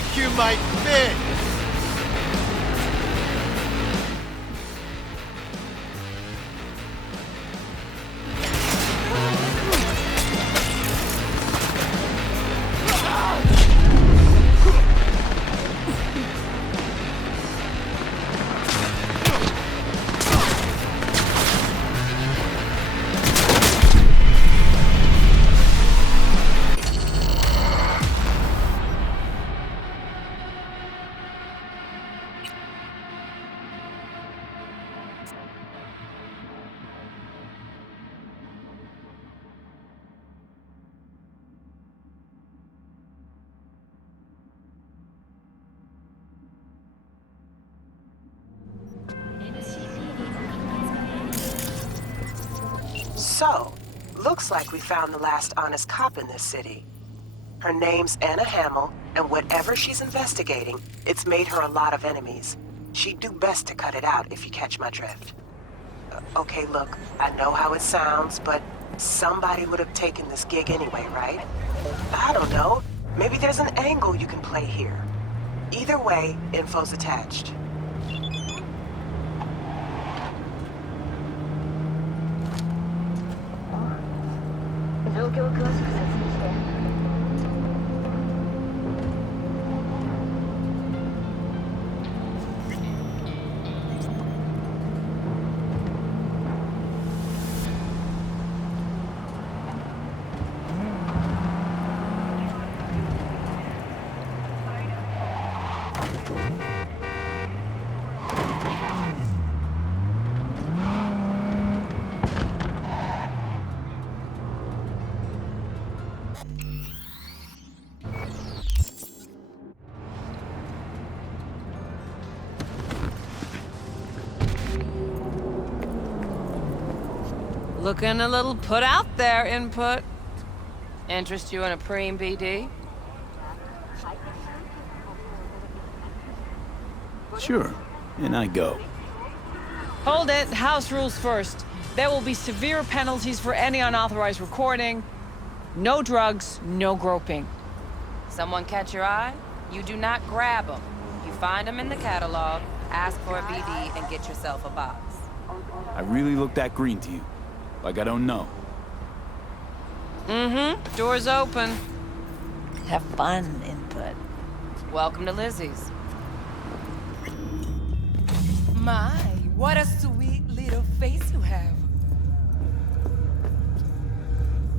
think you might fit? So, looks like we found the last honest cop in this city. Her name's Anna Hamill, and whatever she's investigating, it's made her a lot of enemies. She'd do best to cut it out, if you catch my drift. Okay, look, I know how it sounds, but somebody would have taken this gig anyway, right? I don't know. Maybe there's an angle you can play here. Either way, info's attached. Looking a little put out there, Input. Interest you in a preem BD? Sure, and I go. Hold it. House rules first. There will be severe penalties for any unauthorized recording. No drugs, no groping. Someone catch your eye? You do not grab them. You find them in the catalog, ask for a BD, and get yourself a box. I really look that green to you. Like I don't know. Mm-hmm. Door's open. Have fun, Input. Welcome to Lizzie's. My, what a sweet little face you have.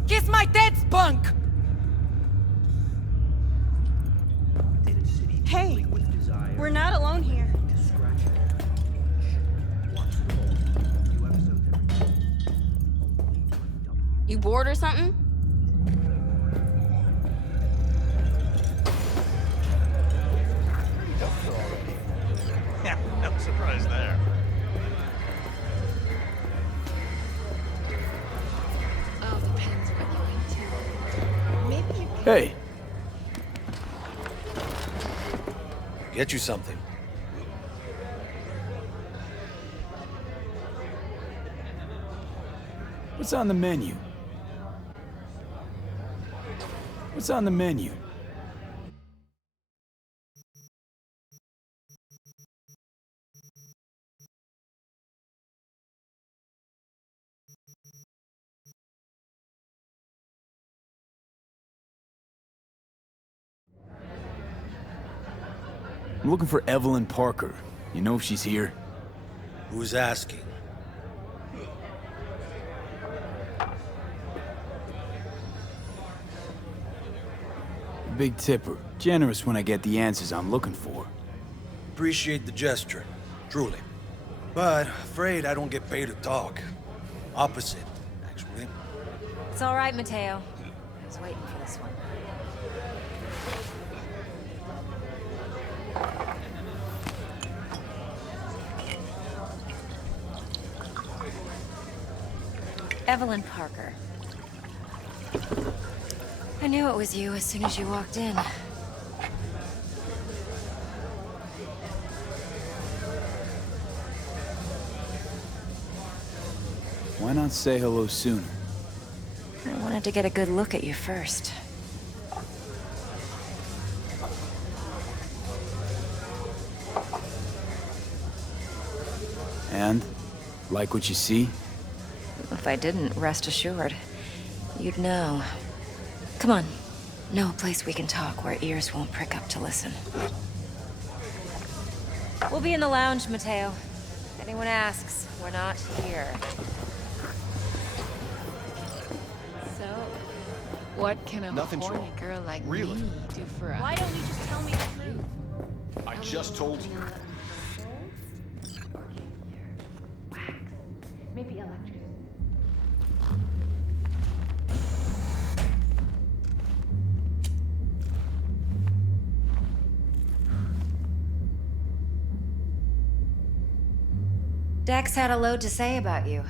Kiss my dead spunk! Hey, we're not alone here. You bored or something? Yeah, no surprise there. Oh, depends what you're into. Maybe you can... Hey, Get you something. what's on the menu? What's on the menu? I'm looking for Evelyn Parker. You know if she's here? Who's asking? Big tipper. Generous when I get the answers I'm looking for. Appreciate the gesture, truly. But afraid I don't get paid to talk. Opposite, actually. It's all right, Mateo. I was waiting for this one. Evelyn Parker. I knew it was you as soon as you walked in. Why not say hello sooner? I wanted to get a good look at you first. And? Like what you see? If I didn't, rest assured, you'd know. Come on. Know a place we can talk where ears won't prick up to listen. We'll be in the lounge, Mateo. If anyone asks, we're not here. So, what can a Nothing's horny wrong. girl like Really? me do for us? Why don't you just tell me the truth? I just told you. Maybe electric. Dex had a load to say about you.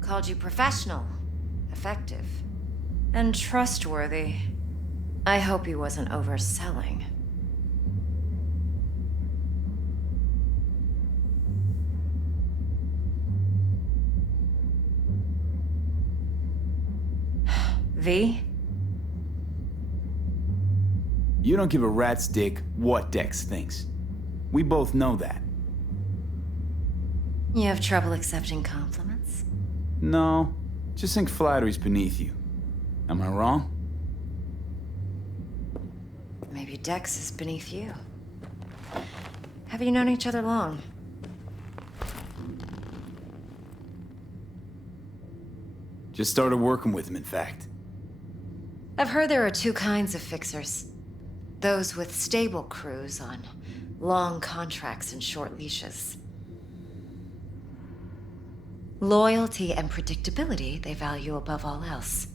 Called you professional, effective, and trustworthy. I hope he wasn't overselling. V? You don't give a rat's dick what Dex thinks. We both know that. You have trouble accepting compliments? No, just think flattery's beneath you. Am I wrong? Maybe Dex is beneath you. Have you known each other long? Just started working with him, in fact. I've heard there are two kinds of fixers. Those with stable crews on long contracts and short leashes. Loyalty and predictability they value above all else.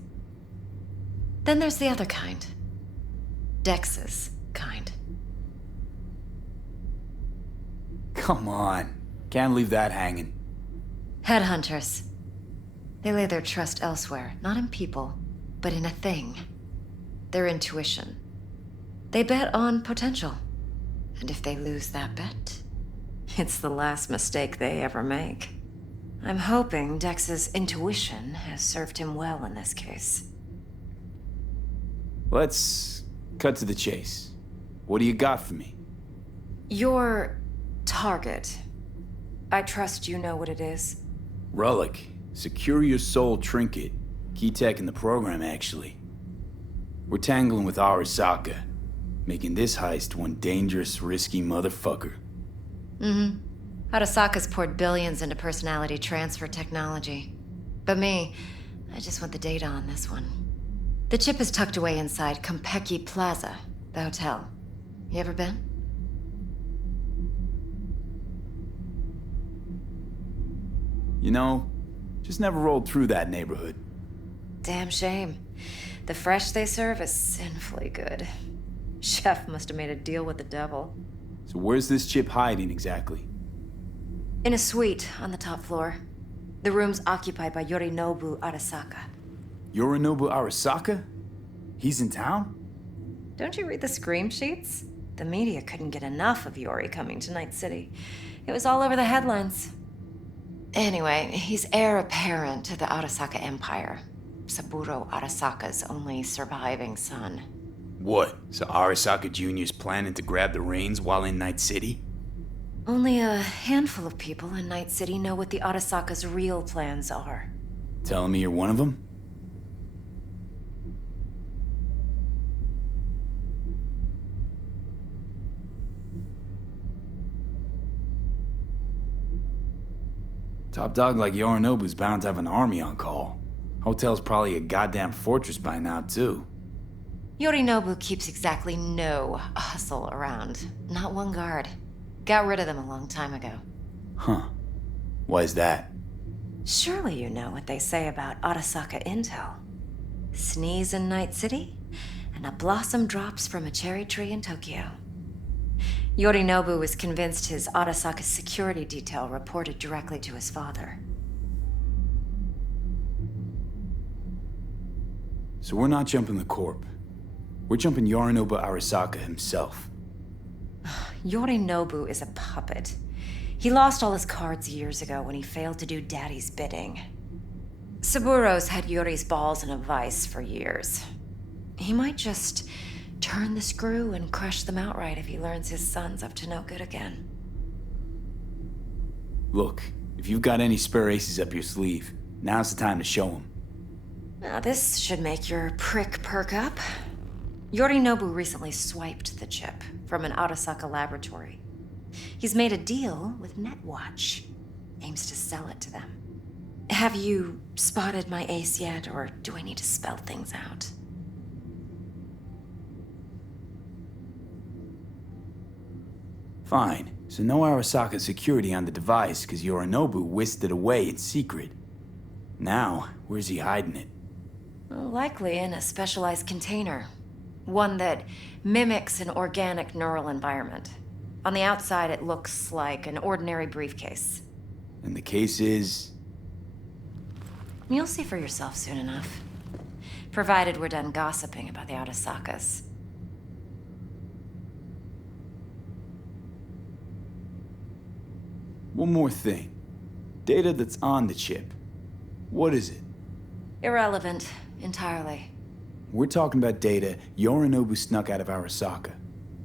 Then there's the other kind. Dex's kind. Come on. Can't leave that hanging. Headhunters. They lay their trust elsewhere, not in people, but in a thing. Their intuition. They bet on potential. And if they lose that bet, it's the last mistake they ever make. I'm hoping Dex's intuition has served him well in this case. Let's cut to the chase. What do you got for me? Your target. I trust you know what it is. Relic. Secure your soul trinket. Key tech in the program, actually. We're tangling with Arasaka, making this heist one dangerous, risky motherfucker. Mm-hmm. Arasaka's poured billions into personality transfer technology. But me, I just want the data on this one. The chip is tucked away inside Kompeki Plaza, the hotel. You ever been? You know, just never rolled through that neighborhood. Damn shame. The fresh they serve is sinfully good. Chef must have made a deal with the devil. So where's this chip hiding exactly? In a suite on the top floor. The room's occupied by Yorinobu Arasaka. Yorinobu Arasaka? He's in town? Don't you read the scream sheets? The media couldn't get enough of Yori coming to Night City. It was all over the headlines. Anyway, he's heir apparent to the Arasaka Empire. Saburo Arasaka's only surviving son. What? So Arasaka Jr.'s planning to grab the reins while in Night City? Only a handful of people in Night City know what the Arasaka's real plans are. Telling me you're one of them? Top dog like Yorinobu's bound to have an army on call. Hotel's probably a goddamn fortress by now, too. Yorinobu keeps exactly no hustle around. Not one guard. Got rid of them a long time ago. Huh. Why is that? Surely you know what they say about Arasaka intel. Sneeze in Night City, and a blossom drops from a cherry tree in Tokyo. Yorinobu was convinced his Arasaka security detail reported directly to his father. So we're not jumping the corp. We're jumping Yorinobu Arasaka himself. Yorinobu is a puppet. He lost all his cards years ago when he failed to do Daddy's bidding. Saburo's had Yori's balls in a vice for years. He might just turn the screw and crush them outright if he learns his son's up to no good again. Look, if If you've got any spare aces up your sleeve, now's the time to show them. Now, this should make your prick perk up. Yorinobu recently swiped the chip from an Arasaka laboratory. He's made a deal with Netwatch. Aims to sell it to them. Have you spotted my ace yet, or do I need to spell things out? Fine. So no Arasaka security on the device because Yorinobu whisked it away in secret. Now, where's he hiding it? Well, likely in a specialized container. One that mimics an organic neural environment. On the outside, it looks like an ordinary briefcase. And the case is... You'll see for yourself soon enough. Provided we're done gossiping about the Arasakas. One more thing. Data that's on the chip. What is it? Irrelevant, entirely. We're talking about data Yorinobu snuck out of Arasaka.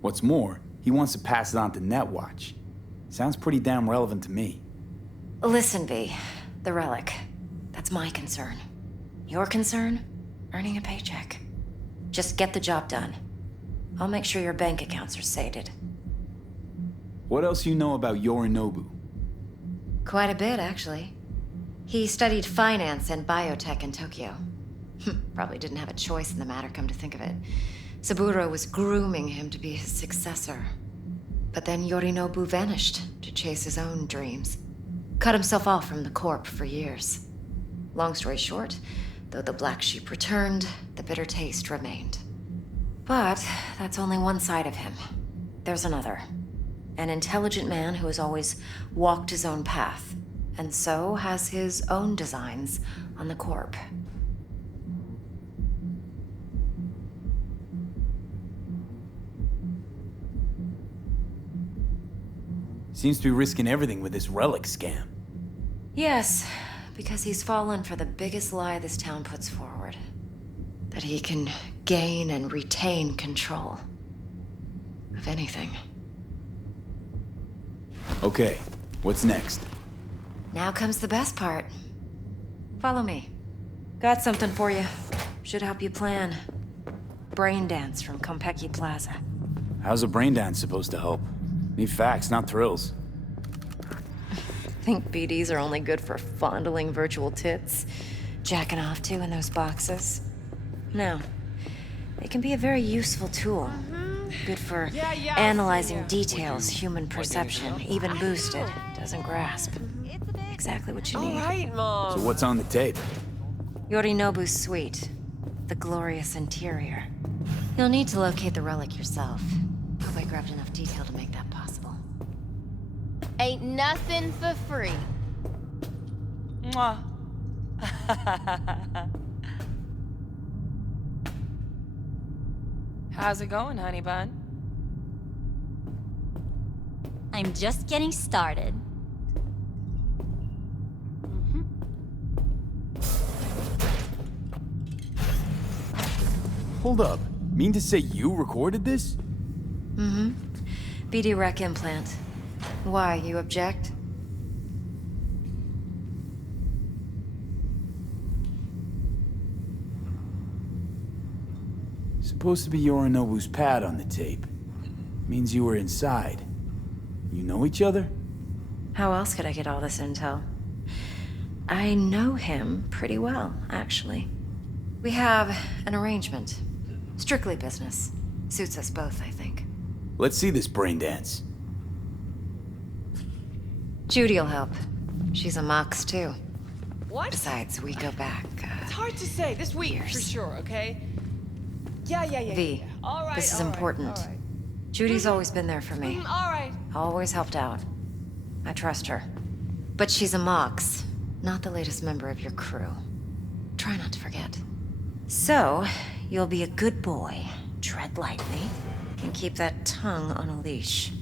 What's more, he wants to pass it on to Netwatch. Sounds pretty damn relevant to me. Listen, V. The relic. That's my concern. Your concern? Earning a paycheck. Just get the job done. I'll make sure your bank accounts are sated. What else you know about Yorinobu? Quite a bit, actually. He studied finance and biotech in Tokyo. Probably didn't have a choice in the matter, come to think of it. Saburo was grooming him to be his successor. But then Yorinobu vanished to chase his own dreams. Cut himself off from the Corp for years. Long story short, though the black sheep returned, the bitter taste remained. But that's only one side of him. There's another. An intelligent man who has always walked his own path, and so has his own designs on the Corp. Seems to be risking everything with this relic scam. Yes, because he's fallen for the biggest lie this town puts forward. That he can gain and retain control of anything. Okay, what's next? Now comes the best part. Follow me. Got something for you. Should help you plan. Brain dance from Konpeki Plaza. How's a brain dance supposed to help? Need facts, not thrills. Think BDs are only good for fondling virtual tits? Jacking off to in those boxes? No. They can be a very useful tool. Good for analyzing details human perception, even boosted, doesn't grasp. Exactly what you need. All right, Mom. So what's on the tape? Yorinobu's suite. The glorious interior. You'll need to locate the relic yourself. Hope I grabbed enough detail to make that possible. Ain't nothing for free. Mwah. How's it going, honey bun? I'm just getting started. Hold up. Mean to say you recorded this? Mm-hmm. BD rec implant. Why, you object? Supposed to be Yorinobu's pad on the tape. Means you were inside. You know each other? How else could I get all this intel? I know him pretty well, actually. We have an arrangement. Strictly business. Suits us both, I think. Let's see this brain dance. Judy'll help. She's a Mox, too. What? Besides, we go back, It's hard to say. This week, years. for sure, okay? Yeah. V, All right, this is all right, important. all right. Judy's always been there for me. All right. Always helped out. I trust her. But she's a Mox, not the latest member of your crew. Try not to forget. So, you'll be a good boy, tread lightly, and keep that tongue on a leash.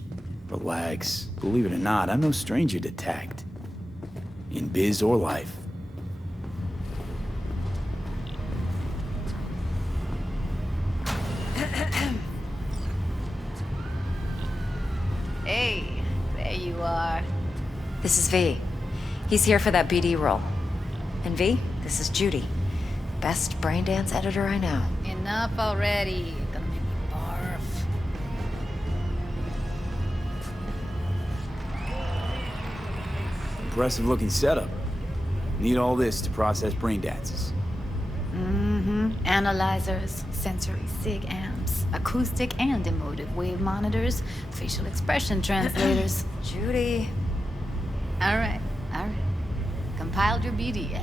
Relax. Believe it or not, I'm no stranger to tact. In biz or life. Hey, there you are. This is V. He's here for that BD role. And V, this is Judy. Best braindance editor I know. Enough already. Gonna make me barf. Impressive looking setup. Need all this to process brain dances. Analyzers, sensory sig amps, acoustic and emotive wave monitors, facial expression translators. Judy. Alright. Compiled your BDF.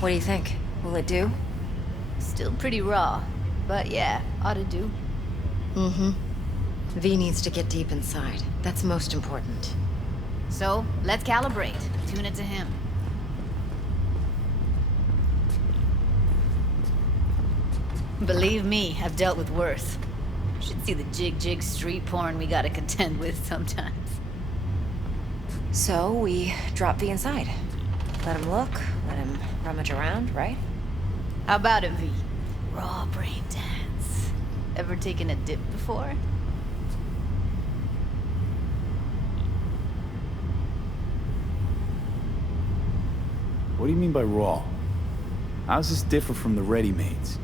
What do you think? Will it do? Still pretty raw, but yeah, ought to do. V needs to get deep inside. That's most important. So, let's calibrate. Tune it to him. Believe me, I've dealt with worse. Should see the jig street porn we gotta contend with sometimes. So, we drop V inside. Let him look, let him rummage around, right? How about it, V? Raw brain dance. Ever taken a dip before? What do you mean by raw? How's this different from the ready-mades?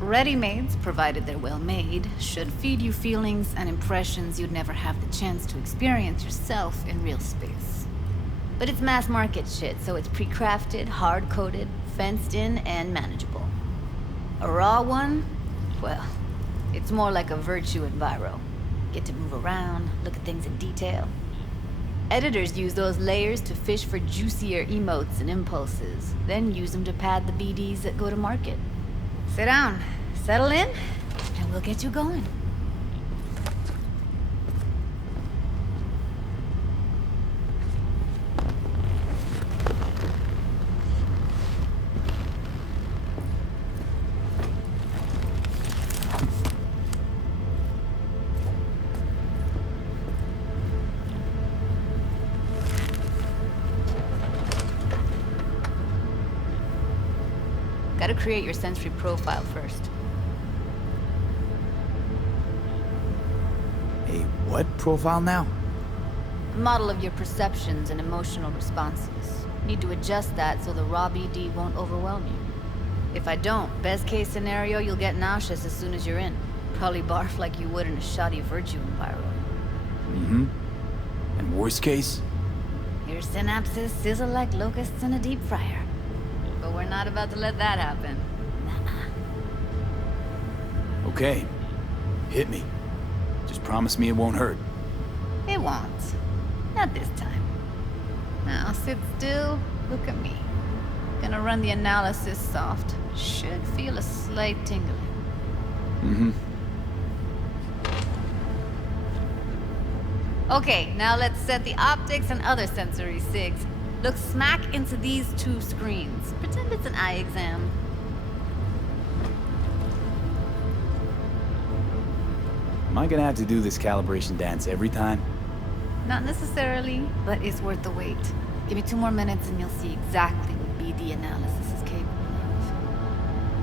Ready-mades, provided they're well made, should feed you feelings and impressions you'd never have the chance to experience yourself in real space. But it's mass market shit, so it's pre-crafted, hard-coded, fenced in, and manageable. A raw one? Well, it's more like a virtue enviro. Get to move around, look at things in detail. Editors use those layers to fish for juicier emotes and impulses, then use them to pad the BDs that go to market. Sit down, settle in, and we'll get you going. Gotta create your sensory profile first. A what profile now? A model of your perceptions and emotional responses. Need to adjust that so the raw BD won't overwhelm you. If I don't, best case scenario, you'll get nauseous as soon as you're in. Probably barf like you would in a shoddy virtue environment. And worst case? Your synapses sizzle like locusts in a deep fryer. But we're not about to let that happen. Okay. Hit me. Just promise me it won't hurt. It won't. Not this time. Now sit still, look at me. Gonna run the analysis soft. Should feel a slight tingling. Okay, now let's set the optics and other sensory sigs. Look smack into these two screens. Pretend it's an eye exam. Am I gonna have to do this calibration dance every time? Not necessarily, but it's worth the wait. Give me 2 more minutes and you'll see exactly what BD analysis is capable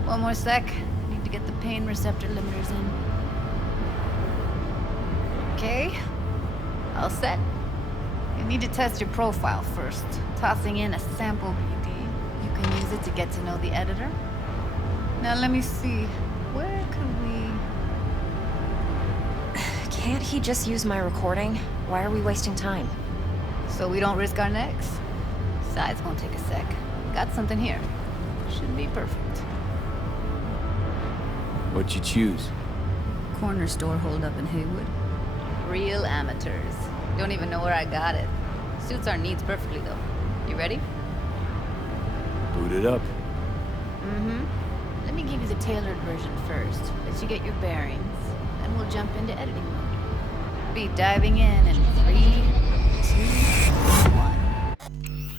of. 1 more sec. Need to get the pain receptor limiters in. Okay. All set. You need to test your profile first. Tossing in a sample BD. You can use it to get to know the editor. Now let me see. Where could we... Can't he just use my recording? Why are we wasting time? So we don't risk our necks? Besides, won't take a sec. Got something here. Should be perfect. What'd you choose? Corner store holdup in Haywood. Real amateurs. Don't even know where I got it. Suits our needs perfectly, though. You ready? Boot it up. Let me give you the tailored version first. Let you get your bearings. Then we'll jump into editing mode. Be diving in 3,